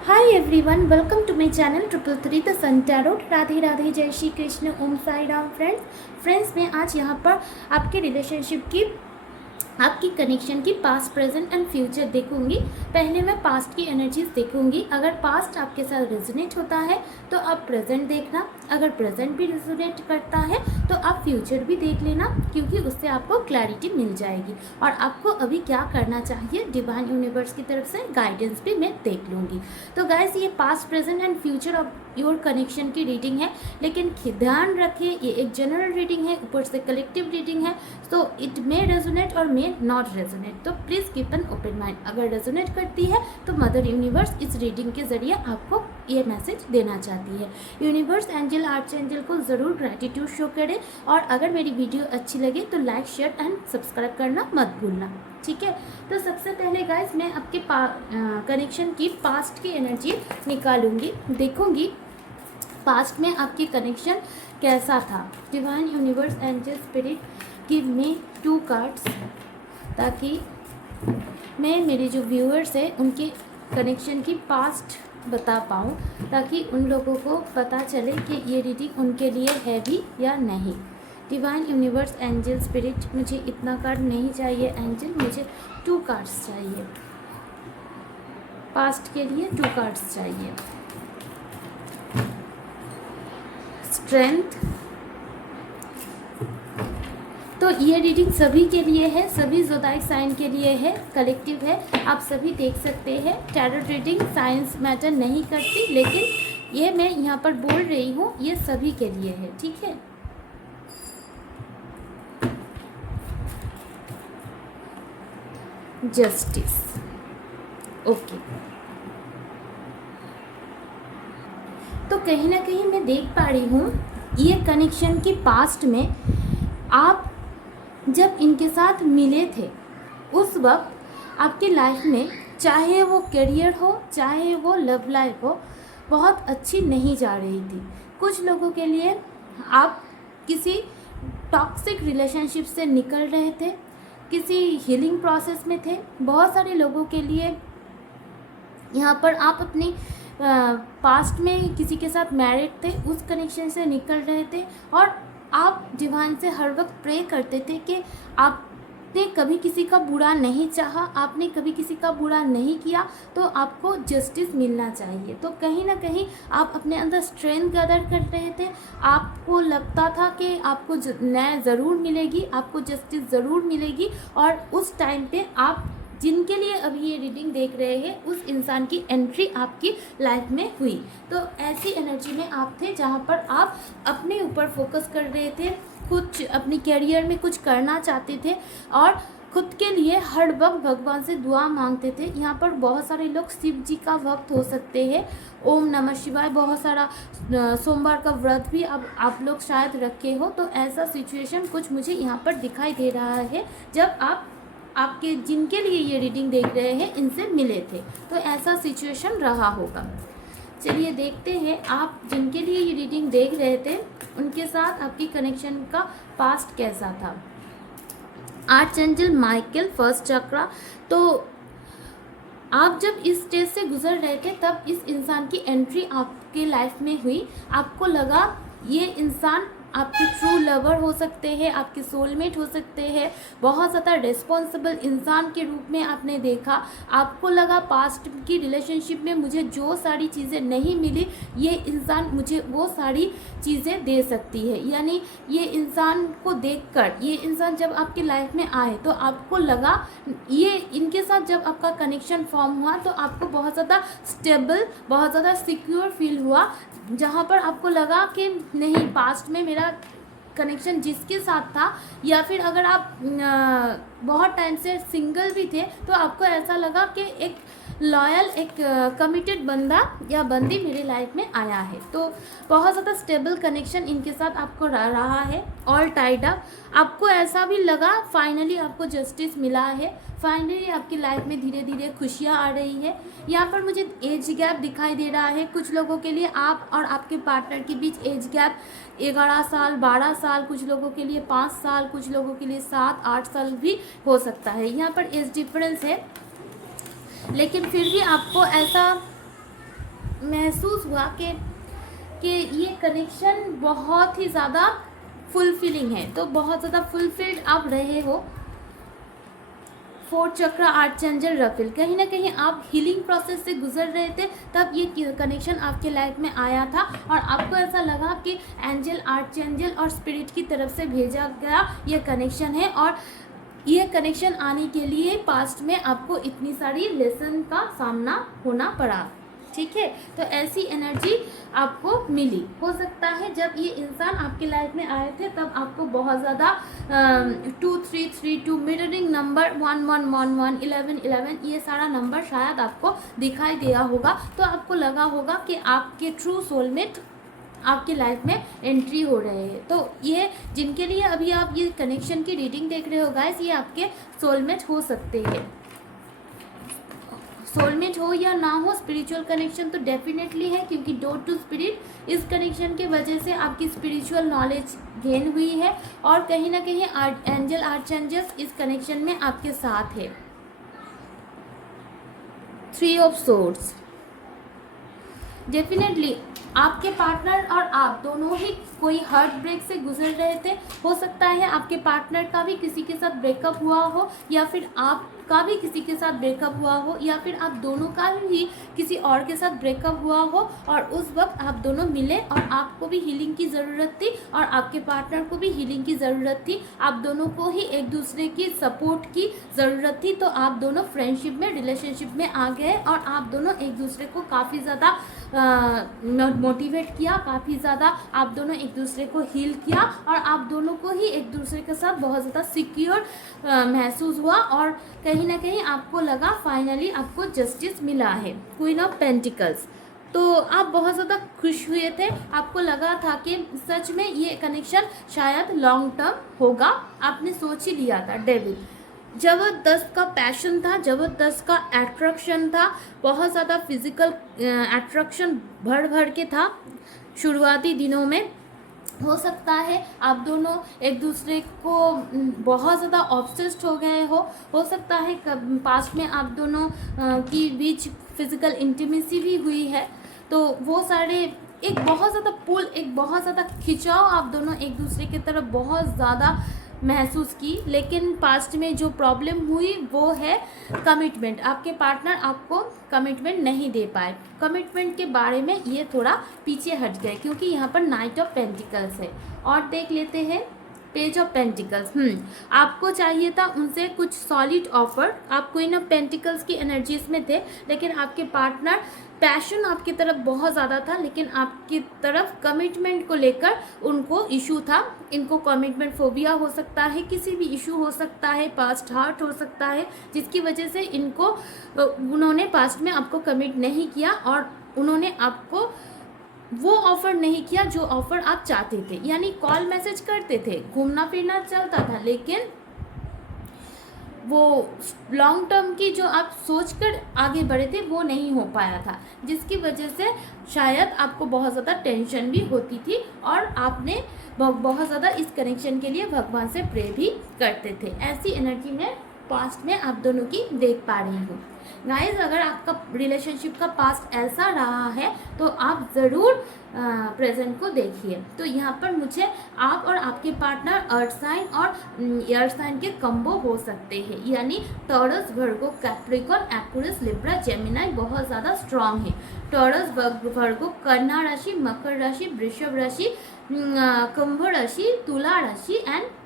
Hi everyone, welcome to my channel triple three the sun tarot. Radhe Radhe, जय Shri Krishna, Om Sai Ram. Friends मैं आज यहाँ पर आपके रिलेशनशिप की, आपकी कनेक्शन की पास्ट, प्रेजेंट एंड फ्यूचर देखूंगी। पहले मैं पास्ट की एनर्जीज देखूंगी। अगर पास्ट आपके साथ रेजोनेट होता है तो आप प्रेजेंट देखना, अगर प्रेजेंट भी रेजोनेट करता है तो आप फ्यूचर भी देख लेना, क्योंकि उससे आपको क्लैरिटी मिल जाएगी और आपको अभी क्या करना चाहिए डिवाइन यूनिवर्स की तरफ से गाइडेंस भी मैं देख लूँगी। तो गाइस, ये past, present and future of your connection की रीडिंग है, लेकिन ध्यान रखिए ये एक जनरल रीडिंग है, ऊपर से कलेक्टिव रीडिंग है, तो इट मे रेजोनेट और मे नॉट रेजोनेट। तो please keep an open mind. अगर रेजोनेट करती है तो मदर यूनिवर्स इस रीडिंग के जरिए आपको ये मैसेज देना चाहती है। यूनिवर्स, एंजल, आर्च एंजल को ज़रूर ग्रैटिट्यूड शो करें, और अगर मेरी वीडियो अच्छी लगे तो लाइक, शेयर एंड सब्सक्राइब करना मत भूलना, ठीक है। तो सबसे पहले गाइस मैं आपके कनेक्शन की पास्ट की एनर्जी निकालूंगी, देखूंगी पास्ट में आपकी कनेक्शन कैसा था। Divine universe, angel, spirit, give me 2 cards, ताकि मैं, मेरे जो व्यूअर्स हैं उनके कनेक्शन की पास्ट बता पाऊँ, ताकि उन लोगों को पता चले कि ये रीडिंग उनके लिए है भी या नहीं। डिवाइन यूनिवर्स, एंजल, स्पिरिट, मुझे इतना कार्ड नहीं चाहिए एंजल, मुझे 2 कार्ड्स चाहिए। पास्ट के लिए 2 कार्ड्स चाहिए। स्ट्रेंथ। तो ये रीडिंग सभी के लिए है, सभी ज़ोडिएक साइन के लिए है, कलेक्टिव है, आप सभी देख सकते हैं। टैरो रीडिंग साइंस मैटर नहीं करती, लेकिन ये मैं यहाँ पर बोल रही हूँ, ये सभी के लिए है, ठीक है। Justice, okay. तो कहीं ना कहीं मैं देख पा रही हूँ ये कनेक्शन की पास्ट में आप जब इनके साथ मिले थे उस वक्त आपकी लाइफ में, चाहे वो करियर हो चाहे वो लव लाइफ हो, बहुत अच्छी नहीं जा रही थी। कुछ लोगों के लिए आप किसी टॉक्सिक रिलेशनशिप से निकल रहे थे, किसी हीलिंग प्रोसेस में थे। बहुत सारे लोगों के लिए यहाँ पर आप अपनी पास्ट में किसी के साथ मैरिड थे, उस कनेक्शन से निकल रहे थे, और आप डिवाइन से हर वक्त प्रे करते थे कि आपने कभी किसी का बुरा नहीं चाहा, आपने कभी किसी का बुरा नहीं किया, तो आपको जस्टिस मिलना चाहिए। तो कहीं ना कहीं आप अपने अंदर स्ट्रेंथ गैदर कर रहे थे, आपको लगता था कि आपको न्याय ज़रूर मिलेगी, आपको जस्टिस ज़रूर मिलेगी, और उस टाइम पे आप जिनके लिए अभी ये रीडिंग देख रहे हैं उस इंसान की एंट्री आपकी लाइफ में हुई। तो ऐसी एनर्जी में आप थे जहाँ पर आप अपने ऊपर फोकस कर रहे थे, कुछ अपनी कैरियर में कुछ करना चाहते थे, और खुद के लिए हर वक्त भगवान से दुआ मांगते थे। यहाँ पर बहुत सारे लोग शिव जी का भक्त हो सकते हैं, ओम नमः शिवाय, बहुत सारा सोमवार का व्रत भी अब आप लोग शायद रखे हो। तो ऐसा सिचुएशन कुछ मुझे यहाँ पर दिखाई दे रहा है जब आप आपके जिनके लिए ये रीडिंग देख रहे हैं इनसे मिले थे, तो ऐसा सिचुएशन रहा होगा। चलिए देखते हैं आप जिनके लिए ये रीडिंग देख रहे थे उनके साथ आपकी कनेक्शन का पास्ट कैसा था। आर्चएंजल माइकल, फर्स्ट चक्रा। तो आप जब इस स्टेज से गुजर रहे थे तब इस इंसान की एंट्री आपके लाइफ में हुई। आपको लगा ये इंसान आपके ट्रू लवर हो सकते हैं, आपके सोलमेट हो सकते हैं, बहुत ज़्यादा रिस्पॉन्सिबल इंसान के रूप में आपने देखा। आपको लगा पास्ट की रिलेशनशिप में मुझे जो सारी चीज़ें नहीं मिली, ये इंसान मुझे वो सारी चीज़ें दे सकती है। यानी ये इंसान को देखकर, ये इंसान जब आपकी लाइफ में आए तो आपको लगा, ये इनके साथ जब आपका कनेक्शन फॉर्म हुआ तो आपको बहुत ज़्यादा स्टेबल, बहुत ज़्यादा सिक्योर फील हुआ, जहाँ पर आपको लगा कि नहीं, पास्ट में मेरा कनेक्शन जिसके साथ था, या फिर अगर आप बहुत टाइम से सिंगल भी थे तो आपको ऐसा लगा कि एक लॉयल, एक कमिटेड बंदा या बंदी मेरे लाइफ में आया है। तो बहुत ज़्यादा स्टेबल कनेक्शन इनके साथ आपको रहा है, ऑल टाइड अप। आपको ऐसा भी लगा फाइनली आपको जस्टिस मिला है, फाइनली आपकी लाइफ में धीरे धीरे खुशियाँ आ रही है। यहाँ पर मुझे एज गैप दिखाई दे रहा है। कुछ लोगों के लिए आप और आपके पार्टनर के बीच एज गैप 11 साल, 12 साल, कुछ लोगों के लिए 5 साल, कुछ लोगों के लिए 7-8 साल भी हो सकता है। यहाँ पर एज डिफरेंस है, लेकिन फिर भी आपको ऐसा महसूस हुआ कि ये कनेक्शन बहुत ही ज़्यादा फुलफिलिंग है, तो बहुत ज़्यादा फुलफिल्ड आप रहे हो। फोर्थ चक्र आर्चएंजल रफेल, कहीं ना कहीं आप हीलिंग प्रोसेस से गुजर रहे थे, तब ये कनेक्शन आपके लाइफ में आया था और आपको ऐसा लगा कि एंजल, आर्चएंजल और स्पिरिट की तरफ से भेजा गया ये कनेक्शन है। और ये कनेक्शन आने के लिए पास्ट में आपको इतनी सारी लेसन का सामना होना पड़ा, ठीक है। तो ऐसी एनर्जी आपको मिली। हो सकता है जब ये इंसान आपके लाइफ में आए थे तब आपको बहुत ज़्यादा 2332 मिररिंग नंबर 1111 1111 ये सारा नंबर शायद आपको दिखाई दिया होगा, तो आपको लगा होगा कि आपके ट्रू सोलमेट आपके लाइफ में एंट्री हो रहे हैं। तो ये जिनके लिए अभी आप ये कनेक्शन की रीडिंग देख रहे हो गाइस, ये आपके सोलमेट हो सकते हैं। सोलमेट हो या ना हो, स्पिरिचुअल कनेक्शन तो डेफिनेटली है, क्योंकि डोर टू स्पिरिट इस कनेक्शन के वजह से आपकी स्पिरिचुअल नॉलेज गेन हुई है और कहीं ना कहीं एंजल, आर्चएंजल्स इस कनेक्शन में आपके साथ है। 3 ऑफ सोर्ड्स, डेफिनेटली आपके पार्टनर और आप दोनों ही कोई हार्ट ब्रेक से गुजर रहे थे। हो सकता है आपके पार्टनर का भी किसी के साथ ब्रेकअप हुआ हो, या फिर आपका भी किसी के साथ ब्रेकअप हुआ हो, या फिर आप दोनों का ही किसी और के साथ ब्रेकअप हुआ हो और उस वक्त आप दोनों मिले और आपको भी हीलिंग की ज़रूरत थी और आपके पार्टनर को भी हीलिंग की ज़रूरत थी। आप दोनों को ही एक दूसरे की सपोर्ट की ज़रूरत थी, तो आप दोनों फ्रेंडशिप में, रिलेशनशिप में आ गए और आप दोनों एक दूसरे को काफ़ी ज़्यादा मोटिवेट किया, काफ़ी ज़्यादा आप दोनों एक दूसरे को हील किया और आप दोनों को ही एक दूसरे के साथ बहुत ज़्यादा सिक्योर महसूस हुआ और कहीं ना कहीं आपको लगा फाइनली आपको जस्टिस मिला है। क्वीन ऑफ पेंटिकल्स, तो आप बहुत ज़्यादा खुश हुए थे, आपको लगा था कि सच में ये कनेक्शन शायद लॉन्ग टर्म होगा, आपने सोच ही लिया था। डेविल, ज़बरदस्त का पैशन था, ज़बरदस्त का अट्रैक्शन था, बहुत ज़्यादा फिजिकल अट्रैक्शन भर के था शुरुआती दिनों में। हो सकता है आप दोनों एक दूसरे को बहुत ज़्यादा ऑब्सेस्ड हो गए हो सकता है पास्ट में आप दोनों की बीच फिज़िकल इंटीमेसी भी हुई है, तो वो सारे एक बहुत ज़्यादा पुल, एक बहुत ज़्यादा खिंचाव आप दोनों एक दूसरे की तरफ बहुत ज़्यादा महसूस की। लेकिन पास्ट में जो प्रॉब्लम हुई वो है कमिटमेंट, आपके पार्टनर आपको कमिटमेंट नहीं दे पाए, कमिटमेंट के बारे में ये थोड़ा पीछे हट गए क्योंकि यहाँ पर नाइट ऑफ पेंटिकल्स है। और देख लेते हैं पेज ऑफ पेंटिकल्स। आपको चाहिए था उनसे कुछ सॉलिड ऑफर, आप क्वीन ऑफ पेंटिकल्स की एनर्जीज में थे, लेकिन आपके पार्टनर पैशन आपकी तरफ बहुत ज़्यादा था, लेकिन आपकी तरफ कमिटमेंट को लेकर उनको इशू था। इनको कमिटमेंट फोबिया हो सकता है, किसी भी इशू हो सकता है, पास्ट हार्ट हो सकता है, जिसकी वजह से उन्होंने पास्ट में आपको कमिट नहीं किया और उन्होंने आपको वो ऑफ़र नहीं किया जो ऑफ़र आप चाहते थे। यानी कॉल मैसेज करते थे, घूमना फिरना चलता था, लेकिन वो लॉन्ग टर्म की जो आप सोचकर आगे बढ़े थे वो नहीं हो पाया था, जिसकी वजह से शायद आपको बहुत ज़्यादा टेंशन भी होती थी और आपने बहुत ज़्यादा इस कनेक्शन के लिए भगवान से प्रे भी करते थे। ऐसी एनर्जी में पास्ट में आप दोनों की देख पा रही हूँ। गाइस, अगर आपका रिलेशनशिप का पास्ट ऐसा रहा है तो आप ज़रूर प्रेजेंट को देखिए। तो यहाँ पर मुझे आप और आपके पार्टनर अर्थ साइन और एयर साइन के कम्बो हो सकते हैं, यानी टॉरस, वर्गो, कैप्रिकॉर्न, एक्वेरियस, लिब्रा, जेमिनाई बहुत ज़्यादा स्ट्रॉन्ग है। टॉरस, वर्गो, कन्या राशि, मकर राशि, वृषभ राशि, कुंभ राशि, तुला राशि एंड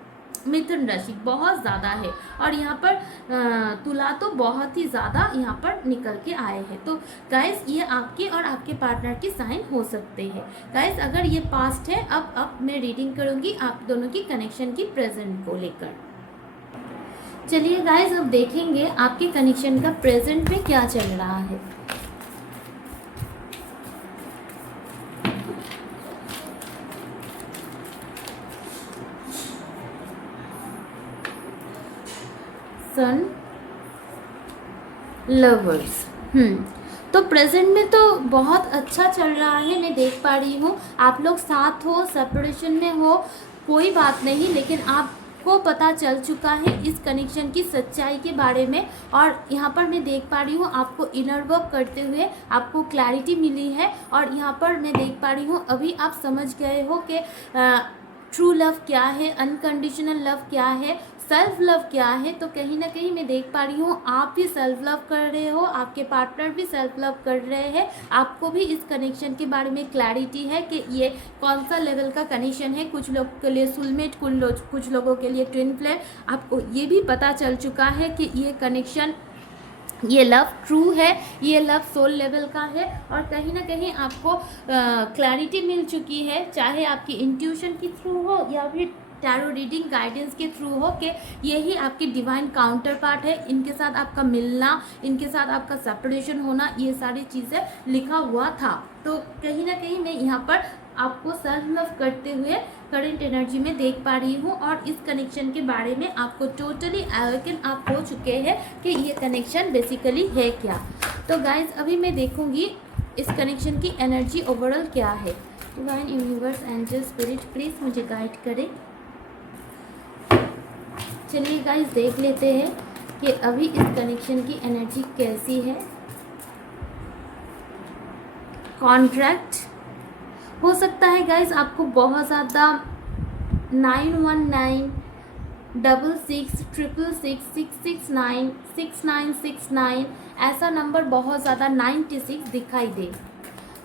मिथुन राशि बहुत ज़्यादा है। और यहाँ पर तुला तो बहुत ही ज़्यादा यहाँ पर निकल के आए हैं। तो गाइस, ये आपके और आपके पार्टनर की साइन हो सकते हैं। गाइस, अगर ये पास्ट है, अब मैं रीडिंग करूँगी आप दोनों की कनेक्शन की प्रेजेंट को लेकर। चलिए गाइस, अब देखेंगे आपके कनेक्शन का प्रेजेंट में क्या चल रहा है। सन, लवर्स। तो प्रेजेंट में तो बहुत अच्छा चल रहा है, मैं देख पा रही हूँ। आप लोग साथ हो, सेपरेशन में हो, कोई बात नहीं, लेकिन आप को पता चल चुका है इस कनेक्शन की सच्चाई के बारे में। और यहाँ पर मैं देख पा रही हूँ आपको इनर वर्क करते हुए आपको क्लैरिटी मिली है। और यहाँ पर मैं देख पा रही हूँ अभी आप समझ गए हो कि ट्रू लव क्या है, अनकंडीशनल लव क्या है, सेल्फ लव क्या है। तो कहीं ना कहीं मैं देख पा रही हूँ आप भी सेल्फ लव कर रहे हो, आपके पार्टनर भी सेल्फ लव कर रहे हैं। आपको भी इस कनेक्शन के बारे में क्लैरिटी है कि ये कौन सा लेवल का कनेक्शन है। कुछ लोग के लिए सोलमेट, कुछ लोगों के लिए ट्विन फ्लेम। आपको ये भी पता चल चुका है कि ये कनेक्शन, ये लव ट्रू है, ये लव सोल लेवल का है। और कहीं ना कहीं आपको क्लैरिटी मिल चुकी है, चाहे आपकी इंट्यूशन के थ्रू हो या फिर टैरो रीडिंग गाइडेंस के थ्रू हो, कि यही आपकी डिवाइन काउंटर पार्ट है। इनके साथ आपका मिलना, इनके साथ आपका सेपरेशन होना, ये सारी चीज़ें लिखा हुआ था। तो कहीं ना कहीं मैं यहाँ पर आपको सेल्फ लव करते हुए करंट एनर्जी में देख पा रही हूँ। और इस कनेक्शन के बारे में आपको टोटली अवेकन आप हो चुके हैं कि ये कनेक्शन बेसिकली है क्या। तो गाइज अभी मैं देखूँगी इस कनेक्शन की एनर्जी ओवरऑल क्या है। Divine universe angel spirit please मुझे गाइड करें। चलिए गाइज देख लेते हैं कि अभी इस कनेक्शन की एनर्जी कैसी है। कॉन्ट्रैक्ट हो सकता है गाइज आपको बहुत ज़्यादा 91966666696969 ऐसा नंबर बहुत ज़्यादा 96 दिखाई दे।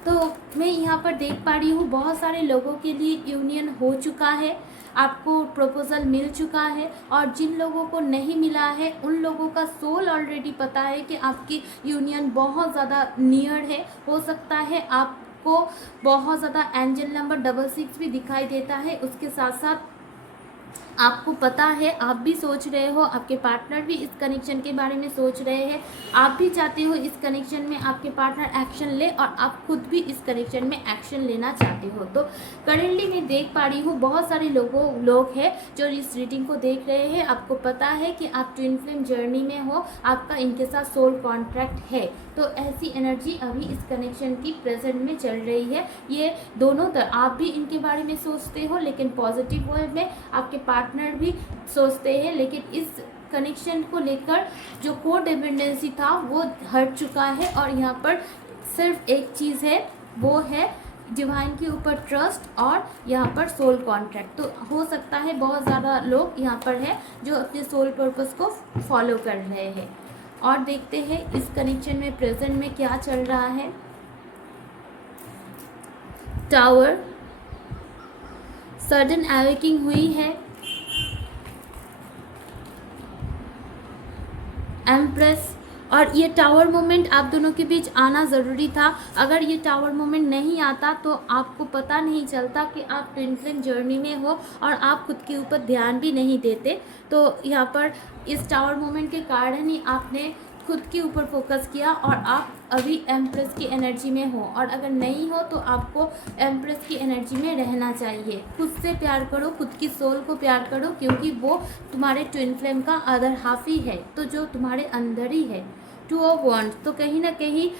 तो मैं यहाँ पर देख पा रही हूँ बहुत सारे लोगों के लिए यूनियन हो चुका है, आपको प्रपोजल मिल चुका है। और जिन लोगों को नहीं मिला है उन लोगों का सोल ऑलरेडी पता है कि आपकी यूनियन बहुत ज़्यादा नियर है। हो सकता है आपको बहुत ज़्यादा एंजल नंबर 66 भी दिखाई देता है। उसके साथ साथ आपको पता है, आप भी सोच रहे हो, आपके पार्टनर भी इस कनेक्शन के बारे में सोच रहे हैं। आप भी चाहते हो इस कनेक्शन में आपके पार्टनर एक्शन ले और आप खुद भी इस कनेक्शन में एक्शन लेना चाहते हो। तो करेंटली मैं देख पा रही हूँ बहुत सारे लोग हैं जो इस रीडिंग को देख रहे हैं। आपको पता है कि आप ट्विन फ्लेम जर्नी में हो, आपका इनके साथ सोल कॉन्ट्रैक्ट है। तो ऐसी एनर्जी अभी इस कनेक्शन की प्रेजेंट में चल रही है। ये दोनों तरह आप भी इनके बारे में सोचते हो, लेकिन पॉजिटिव वे में आपके पार्टनर भी सोचते हैं। लेकिन इस कनेक्शन को लेकर जो को डिपेंडेंसी था वो हट चुका है। और यहाँ पर सिर्फ एक चीज़ है, वो है डिवाइन के ऊपर ट्रस्ट और यहाँ पर सोल कॉन्ट्रैक्ट। तो हो सकता है बहुत ज़्यादा लोग यहाँ पर है जो अपने सोल पर्पस को फॉलो कर रहे हैं। और देखते हैं इस कनेक्शन में प्रेजेंट में क्या चल रहा है। टावर, सडन अवेकिंग हुई है। एम्प्रेस, और ये टावर मोमेंट आप दोनों के बीच आना ज़रूरी था। अगर ये टावर मोमेंट नहीं आता तो आपको पता नहीं चलता कि आप ट्विन फ्लेम जर्नी में हो और आप खुद के ऊपर ध्यान भी नहीं देते। तो यहाँ पर इस टावर मोमेंट के कारण ही आपने खुद के ऊपर फोकस किया और आप अभी एम्प्रेस की एनर्जी में हो। और अगर नहीं हो तो आपको एम्प्रेस की एनर्जी में रहना चाहिए। खुद से प्यार करो, खुद की सोल को प्यार करो, क्योंकि वो तुम्हारे ट्विन फ्लेम का अदर हाफ ही है, तो जो तुम्हारे अंदर ही है। 2 ऑफ वॉन्ड्स, तो कहीं ना कहीं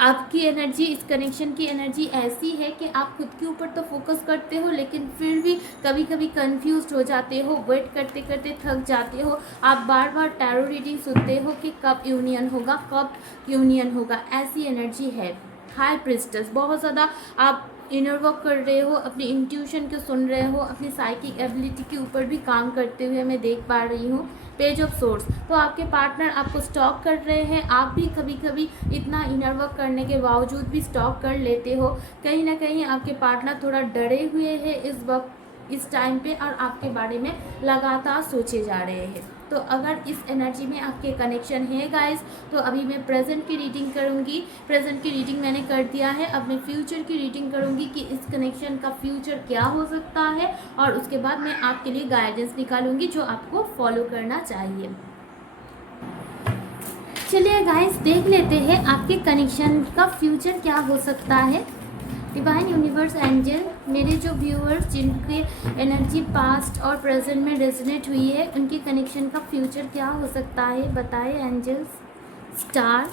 आपकी एनर्जी, इस कनेक्शन की एनर्जी ऐसी है कि आप खुद के ऊपर तो फोकस करते हो, लेकिन फिर भी कभी कभी कंफ्यूज्ड हो जाते हो, वेट करते करते थक जाते हो। आप बार बार टैरो रीडिंग सुनते हो कि कब यूनियन होगा, कब यूनियन होगा, ऐसी एनर्जी है। हाई प्रिस्टेस, बहुत ज़्यादा आप इनर वर्क कर रहे हो, अपनी इंट्यूशन को सुन रहे हो, अपनी साइकिक एबिलिटी के ऊपर भी काम करते हुए मैं देख पा रही हूँ। पेज ऑफ सोर्स, तो आपके पार्टनर आपको स्टॉक कर रहे हैं। आप भी कभी कभी इतना इनर वर्क करने के बावजूद भी स्टॉक कर लेते हो। कहीं ना कहीं आपके पार्टनर थोड़ा डरे हुए हैं इस वक्त, इस टाइम पे, और आपके बारे में लगातार सोचे जा रहे हैं। तो अगर इस एनर्जी में आपके कनेक्शन है गाइस, तो अभी मैं प्रेजेंट की रीडिंग करूंगी। प्रेजेंट की रीडिंग मैंने कर दिया है, अब मैं फ्यूचर की रीडिंग करूंगी कि इस कनेक्शन का फ्यूचर क्या हो सकता है। और उसके बाद मैं आपके लिए गाइडेंस निकालूंगी जो आपको फॉलो करना चाहिए। चलिए गाइस देख लेते हैं आपके कनेक्शन का फ्यूचर क्या हो सकता है। डिवाइन यूनिवर्स एंजल, मेरे जो व्यूअर्स जिनके एनर्जी पास्ट और प्रेजेंट में रेजोनेट हुई है, उनके कनेक्शन का फ्यूचर क्या हो सकता है, बताएं एंजल्स। स्टार,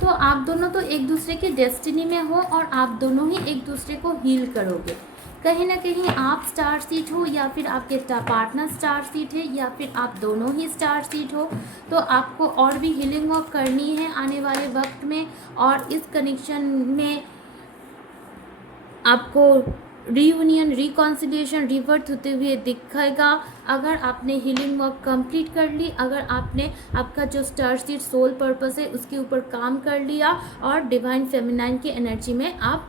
तो आप दोनों तो एक दूसरे के डेस्टिनी में हो और आप दोनों ही एक दूसरे को हील करोगे। कहीं ना कहीं आप स्टार सीड हो या फिर आपके पार्टनर स्टार सीड है या फिर आप दोनों ही स्टार सीड हो, तो आपको और भी हीलिंग वर्क करनी है आने वाले वक्त में। और इस कनेक्शन में आपको रीयूनियन, रिकॉन्सिलिएशन, रिवर्थ होते हुए दिखेगा। अगर आपने हीलिंग वर्क कंप्लीट कर ली, अगर आपने आपका जो स्टार सीड सोल पर्पस है उसके ऊपर काम कर लिया और डिवाइन फेमिनाइन की एनर्जी में आप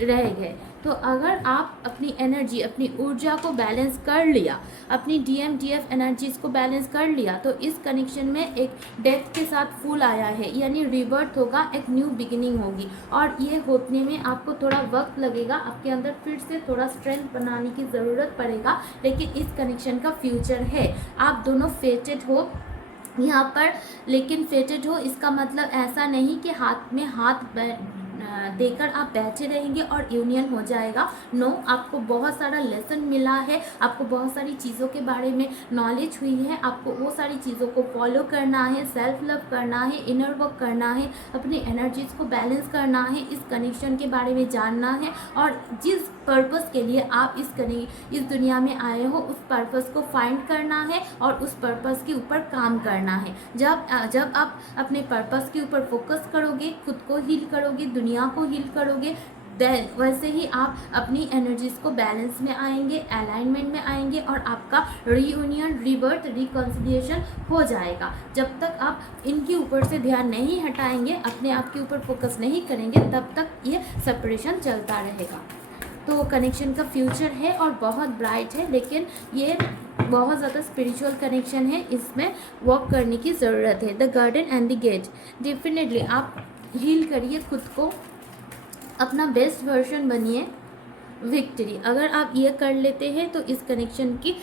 रह गए, तो अगर आप अपनी एनर्जी, अपनी ऊर्जा को बैलेंस कर लिया, अपनी DMDF एनर्जीज को बैलेंस कर लिया, तो इस कनेक्शन में एक डेथ के साथ फूल आया है, यानी रिवर्थ होगा, एक न्यू बिगिनिंग होगी। और ये होने में आपको थोड़ा वक्त लगेगा, आपके अंदर फिर से थोड़ा स्ट्रेंथ बनाने की ज़रूरत पड़ेगा, लेकिन इस कनेक्शन का फ्यूचर है। आप दोनों फेटेड हो यहाँ पर, लेकिन फेटेड हो इसका मतलब ऐसा नहीं कि हाथ में हाथ देकर आप बैठे रहेंगे और यूनियन हो जाएगा। नो, आपको बहुत सारा लेसन मिला है, आपको बहुत सारी चीज़ों के बारे में नॉलेज हुई है, आपको वो सारी चीज़ों को फॉलो करना है, सेल्फ लव करना है, इनर वर्क करना है, अपनी एनर्जीज को बैलेंस करना है, इस कनेक्शन के बारे में जानना है, और जिस पर्पस के लिए आप इस दुनिया में आए हो उस पर्पस को फाइंड करना है और उस पर्पस के ऊपर काम करना है। जब आप अपने पर्पस के ऊपर फोकस करोगे, खुद को हील करोगे, दुनिया को हील करोगे, वैसे ही आप अपनी एनर्जीज को बैलेंस में आएंगे, अलाइनमेंट में आएंगे और आपका रीयूनियन, रिबर्थ, रिकॉन्सिलिएशन हो जाएगा। जब तक आप इनके ऊपर से ध्यान नहीं हटाएंगे, अपने आप के ऊपर फोकस नहीं करेंगे, तब तक ये सेपरेशन चलता रहेगा। तो कनेक्शन का फ्यूचर है और बहुत ब्राइट है, लेकिन ये बहुत ज़्यादा स्पिरिचुअल कनेक्शन है, इसमें वर्क करने की ज़रूरत है। The garden and the gate, definitely आप हील करिए खुद को, अपना बेस्ट वर्जन बनिए, विक्ट्री। अगर आप ये कर लेते हैं तो इस कनेक्शन की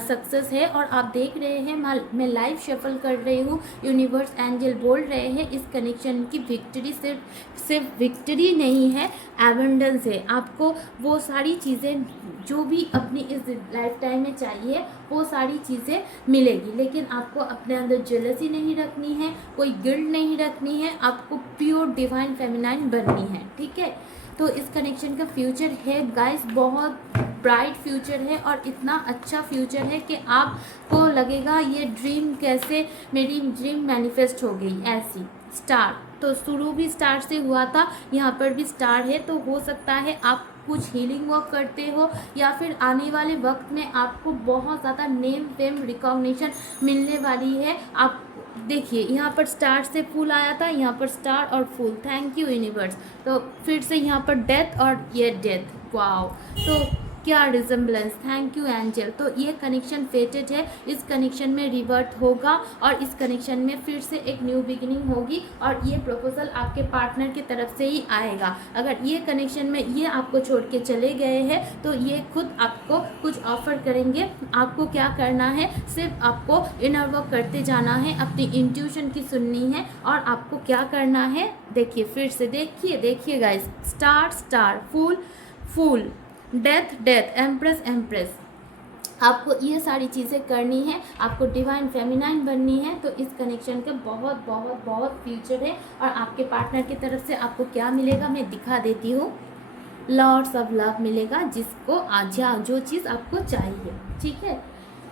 सक्सेस है। और आप देख रहे हैं मैं लाइव शफल कर रही हूँ, यूनिवर्स एंजल बोल रहे हैं इस कनेक्शन की विक्ट्री सिर्फ विक्ट्री नहीं है, एबंडेंस है। आपको वो सारी चीज़ें जो भी अपनी इस लाइफ टाइम में चाहिए वो सारी चीज़ें मिलेगी, लेकिन आपको अपने अंदर जेलसी नहीं रखनी है, कोई गिल्ट नहीं रखनी है, आपको प्योर डिवाइन फेमिनाइन बननी है, ठीक है। तो इस कनेक्शन का फ्यूचर है गाइस, बहुत ब्राइट फ्यूचर है और इतना अच्छा फ्यूचर है कि आपको लगेगा ये ड्रीम कैसे, मेरी ड्रीम मैनिफेस्ट हो गई ऐसी। स्टार तो शुरू भी स्टार से हुआ था, यहाँ पर भी स्टार है, तो हो सकता है आप कुछ हीलिंग वर्क करते हो या फिर आने वाले वक्त में आपको बहुत ज़्यादा नेम फेम रिकॉग्निशन मिलने वाली है। आप देखिए यहाँ पर स्टार से फूल आया था, यहाँ पर स्टार और फूल, थैंक यू यूनिवर्स। तो फिर से यहाँ पर डेथ और ये डेथ, वाओ, तो क्या रिजेम्बलेंस, थैंक यू एंजल। तो ये कनेक्शन फेटेड है, इस कनेक्शन में रिवर्ट होगा और इस कनेक्शन में फिर से एक न्यू बिगिनिंग होगी और ये प्रपोजल आपके पार्टनर की तरफ से ही आएगा। अगर ये कनेक्शन में ये आपको छोड़ के चले गए हैं तो ये खुद आपको कुछ ऑफर करेंगे। आपको क्या करना है, सिर्फ आपको इनर वर्क करते जाना है, अपनी इंट्यूशन की सुननी है और आपको क्या करना है, देखिए फिर से देखिए गाइस, स्टार स्टार, फूल फूल, डेथ डेथ, एम्प्रेस एम्प्रेस, आपको ये सारी चीज़ें करनी है, आपको डिवाइन फेमिनाइन बननी है। तो इस कनेक्शन का बहुत बहुत बहुत फ्यूचर है और आपके पार्टनर की तरफ से आपको क्या मिलेगा मैं दिखा देती हूँ। लॉर्ड्स ऑफ लव मिलेगा, जिसको आज जो चीज़ आपको चाहिए, ठीक है।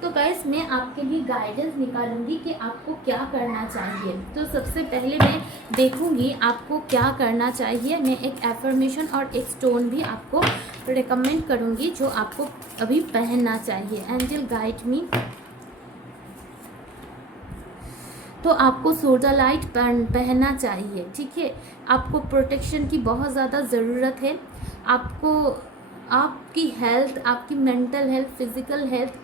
तो गाइस मैं आपके लिए गाइडेंस निकालूंगी कि आपको क्या करना चाहिए। तो सबसे पहले मैं देखूंगी आपको क्या करना चाहिए, मैं एक एफर्मेशन और एक स्टोन भी आपको रिकमेंड करूंगी जो आपको अभी पहनना चाहिए। Angel guide me. तो आपको सोडालाइट पहनना चाहिए, ठीक है। आपको प्रोटेक्शन की बहुत ज़्यादा ज़रूरत है। आपको आपकी हेल्थ, आपकी मेंटल हेल्थ, फिज़िकल हेल्थ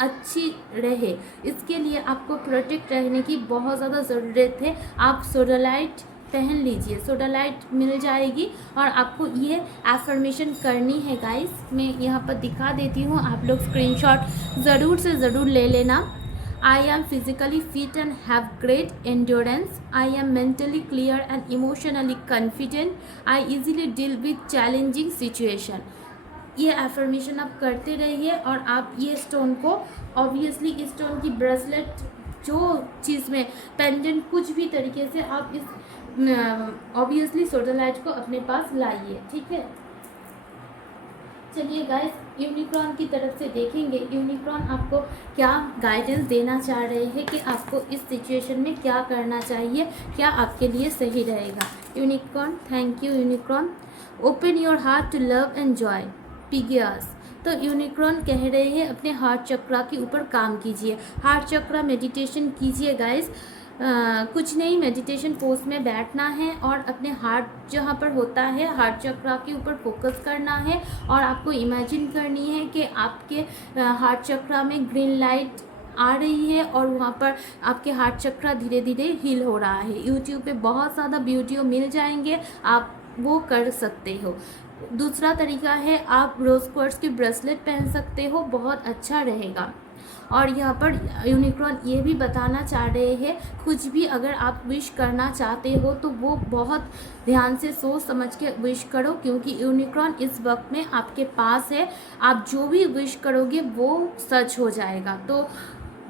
अच्छी रहे, इसके लिए आपको प्रोटेक्ट रहने की बहुत ज़्यादा ज़रूरत है। आप सोडालाइट पहन लीजिए, सोडालाइट मिल जाएगी और आपको ये एफर्मेशन करनी है गाइस। मैं यहाँ पर दिखा देती हूँ, आप लोग स्क्रीनशॉट ज़रूर से ज़रूर ले लेना। I am physically fit and have great endurance. I am mentally clear and emotionally confident. I easily deal with challenging situation. ये एफर्मेशन आप करते रहिए और आप ये स्टोन को ऑब्वियसली, इस स्टोन की ब्रेसलेट, जो चीज़ में पेंडेंट, कुछ भी तरीके से आप इस ऑब्वियसली सोडालाइट को अपने पास लाइए, ठीक है। चलिए गाइस, यूनिक्रॉन की तरफ से देखेंगे यूनिक्रॉन आपको क्या गाइडेंस देना चाह रहे हैं कि आपको इस सिचुएशन में क्या करना चाहिए, क्या आपके लिए सही रहेगा। Unicorn, thank you Unicorn. Open your heart to love and joy, पिगियास। तो यूनिक्रॉन कह रहे हैं अपने हार्ट चक्रा के ऊपर काम कीजिए, हार्ट चक्रा मेडिटेशन कीजिए गाइस। कुछ नहीं, मेडिटेशन पोज में बैठना है और अपने हार्ट जहाँ पर होता है हार्ट चक्रा के ऊपर फोकस करना है और आपको इमेजिन करनी है कि आपके हार्ट चक्रा में ग्रीन लाइट आ रही है और वहाँ पर आपके हार्ट चक्रा धीरे धीरे हील हो रहा है। यूट्यूब पे बहुत ज़्यादा वीडियो मिल जाएंगे, आप वो कर सकते हो। दूसरा तरीका है, आप रोज़ क्वार्ट्ज की ब्रेसलेट पहन सकते हो, बहुत अच्छा रहेगा। और यहाँ पर यूनिक्रॉन ये भी बताना चाह रहे हैं, कुछ भी अगर आप विश करना चाहते हो तो वो बहुत ध्यान से सोच समझ के विश करो, क्योंकि यूनिक्रॉन इस वक्त में आपके पास है। आप जो भी विश करोगे वो सच हो जाएगा। तो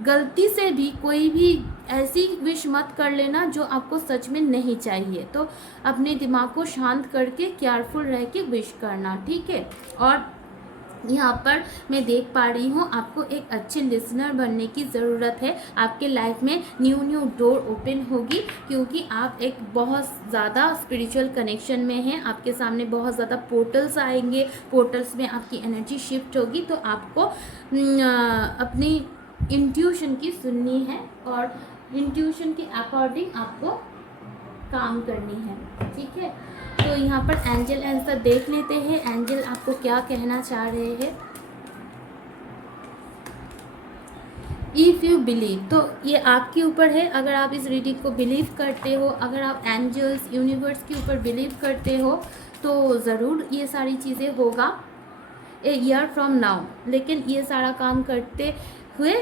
गलती से भी कोई भी ऐसी विश मत कर लेना जो आपको सच में नहीं चाहिए। तो अपने दिमाग को शांत करके केयरफुल रह के विश करना, ठीक है। और यहाँ पर मैं देख पा रही हूँ आपको एक अच्छे लिसनर बनने की ज़रूरत है। आपके लाइफ में न्यू डोर ओपन होगी, क्योंकि आप एक बहुत ज़्यादा स्पिरिचुअल कनेक्शन में हैं। आपके सामने बहुत ज़्यादा पोर्टल्स आएंगे, पोर्टल्स में आपकी एनर्जी शिफ्ट होगी। तो आपको अपनी इंट्यूशन की सुननी है और इंट्यूशन के अकॉर्डिंग आपको काम करनी है, ठीक है। तो यहाँ पर एंजल आंसर देख लेते हैं, एंजल आपको क्या कहना चाह रहे हैं। इफ़ यू बिलीव, तो ये आपके ऊपर है। अगर आप इस रीडिंग को बिलीव करते हो, अगर आप एंजल्स यूनिवर्स के ऊपर बिलीव करते हो तो ज़रूर ये सारी चीज़ें होगा ए ईयर फ्रॉम नाउ। लेकिन ये सारा काम करते हुए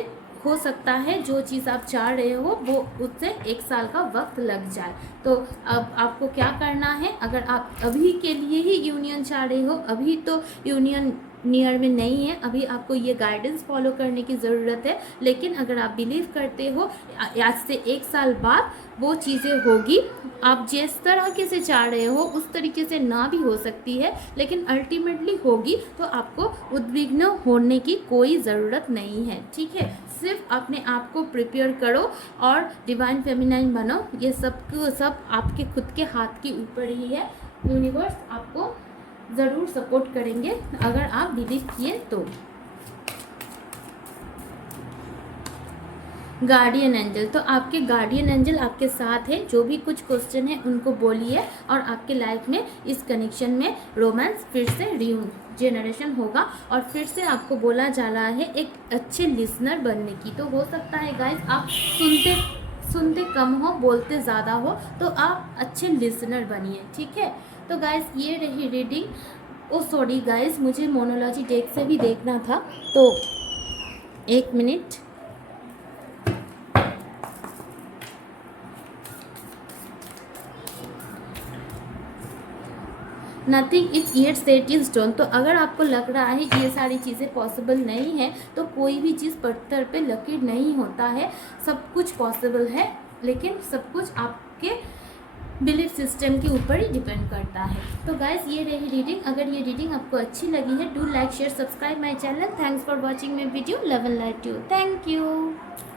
हो सकता है जो चीज़ आप चाह रहे हो वो उससे 1 साल का वक्त लग जाए। तो अब आपको क्या करना है, अगर आप अभी के लिए ही यूनियन चाह रहे हो, अभी तो यूनियन नियर में नहीं है, अभी आपको ये गाइडेंस फॉलो करने की ज़रूरत है। लेकिन अगर आप बिलीव करते हो आज से 1 साल बाद वो चीज़ें होगी। आप जिस तरह के से चाह रहे हो उस तरीके से ना भी हो सकती है, लेकिन अल्टीमेटली होगी। तो आपको उद्विग्न होने की कोई ज़रूरत नहीं है, ठीक है। सिर्फ अपने आप को प्रिपेयर करो और डिवाइन फेमिनाइन बनो। ये सब आपके खुद के हाथ के ऊपर ही है। यूनिवर्स आपको ज़रूर सपोर्ट करेंगे अगर आप बिलीव किए तो। गार्डियन एंजल, तो आपके गार्डियन एंजल आपके साथ है। जो भी कुछ क्वेश्चन है उनको बोलिए और आपके लाइफ में इस कनेक्शन में रोमांस फिर से रीजेनरेशन होगा और फिर से आपको बोला जा रहा है एक अच्छे लिसनर बनने की। तो हो सकता है गाइस आप सुनते कम हो, बोलते ज़्यादा हो, तो आप अच्छे लिसनर बनिए, ठीक है। तो गाइस ये रही रीडिंग। ओ सॉरी गाइस, मुझे मोनोलॉजी डेक से भी देखना था, तो 1 minute. Nothing is yet set in stone. तो अगर आपको लग रहा है कि ये सारी चीज़ें पॉसिबल नहीं है, तो कोई भी चीज़ पत्थर पे लकीर नहीं होता है। सब कुछ पॉसिबल है, लेकिन सब कुछ आपके बिलीफ सिस्टम के ऊपर ही डिपेंड करता है। तो गाइस ये रही रीडिंग। अगर ये रीडिंग आपको अच्छी लगी है, do like share subscribe my channel. Thanks for watching my video. Love and light you. Thank you.